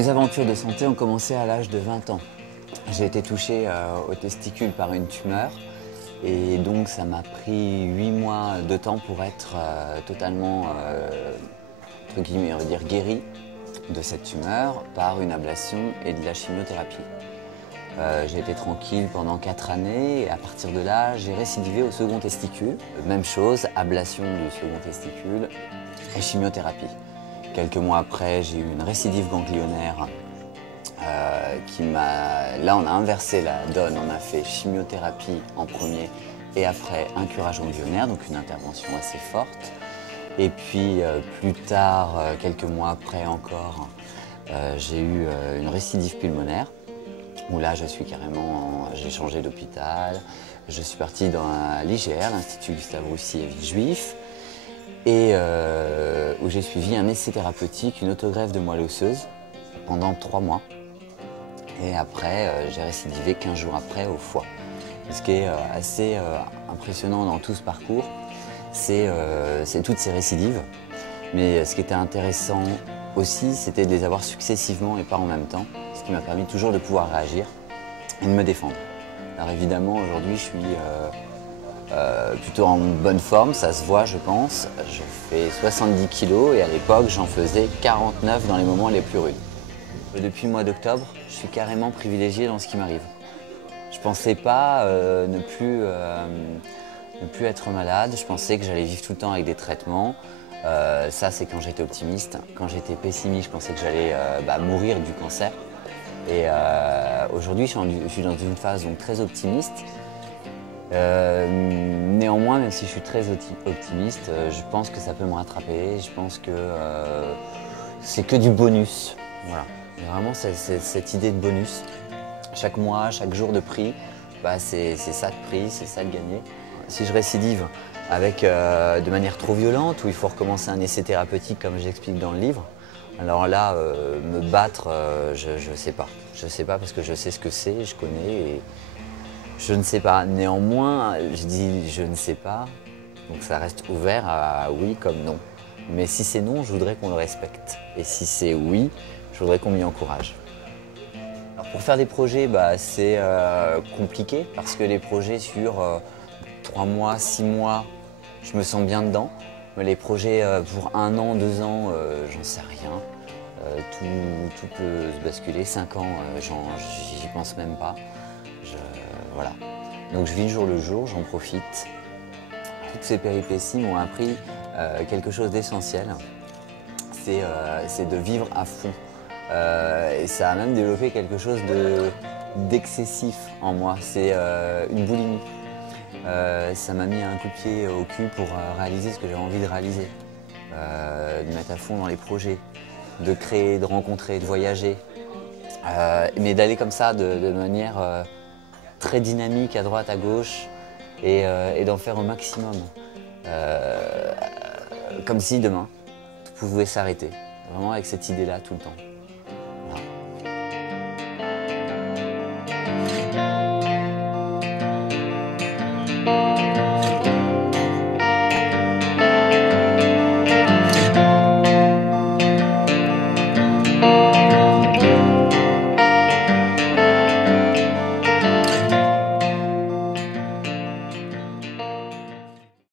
Mes aventures de santé ont commencé à l'âge de 20 ans. J'ai été touché aux testicules par une tumeur et donc ça m'a pris 8 mois de temps pour être totalement, entre guillemets, on va dire, guéri de cette tumeur par une ablation et de la chimiothérapie. J'ai été tranquille pendant 4 années et à partir de là, j'ai récidivé au second testicule. Même chose, ablation du second testicule et chimiothérapie. Quelques mois après, j'ai eu une récidive ganglionnaire Là, on a inversé la donne, on a fait chimiothérapie en premier et après un curage ganglionnaire, donc une intervention assez forte. Et puis plus tard, quelques mois après encore, j'ai eu une récidive pulmonaire où là, j'ai changé d'hôpital. Je suis parti dans l'IGR, l'Institut Gustave Roussy et Villejuif, et où j'ai suivi un essai thérapeutique, une autogreffe de moelle osseuse pendant 3 mois. Et après, j'ai récidivé 15 jours après au foie. Et ce qui est assez impressionnant dans tout ce parcours, c'est toutes ces récidives. Mais ce qui était intéressant aussi, c'était de les avoir successivement et pas en même temps, ce qui m'a permis toujours de pouvoir réagir et de me défendre. Alors évidemment, aujourd'hui, je suis plutôt en bonne forme, ça se voit, je pense. Je fais 70 kilos et à l'époque, j'en faisais 49 dans les moments les plus rudes. Depuis le mois d'octobre, je suis carrément privilégié dans ce qui m'arrive. Je ne pensais pas ne plus être malade, je pensais que j'allais vivre tout le temps avec des traitements. Ça, c'est quand j'étais optimiste. Quand j'étais pessimiste, je pensais que j'allais mourir du cancer. Et aujourd'hui, je suis dans une phase donc, très optimiste. Néanmoins, même si je suis très optimiste, je pense que ça peut me rattraper. Je pense que c'est que du bonus. Voilà. Il y a vraiment cette idée de bonus. Chaque mois, chaque jour de prix, c'est ça de prix, c'est ça de gagner. Si je récidive avec, de manière trop violente, où il faut recommencer un essai thérapeutique comme j'explique dans le livre, alors là, me battre, je ne sais pas. Je ne sais pas parce que je sais ce que c'est, je connais et je ne sais pas. Néanmoins, je dis je ne sais pas, donc ça reste ouvert à oui comme non. Mais si c'est non, je voudrais qu'on le respecte. Et si c'est oui, je voudrais qu'on m'y encourage. Alors pour faire des projets, c'est compliqué parce que les projets sur 3 mois, 6 mois, je me sens bien dedans. Mais les projets pour 1 an, 2 ans, j'en sais rien. Tout peut se basculer. 5 ans, j'y pense même pas. Voilà. Donc je vis le jour, j'en profite. Toutes ces péripéties m'ont appris quelque chose d'essentiel. C'est de vivre à fond. Et ça a même développé quelque chose d'excessif en moi. C'est une boulimie. Ça m'a mis un coup de pied au cul pour réaliser ce que j'avais envie de réaliser. De mettre à fond dans les projets, de créer, de rencontrer, de voyager. Mais d'aller comme ça de manière très dynamique à droite, à gauche et d'en faire au maximum. Comme si demain, tout pouvait s'arrêter. Vraiment avec cette idée-là tout le temps.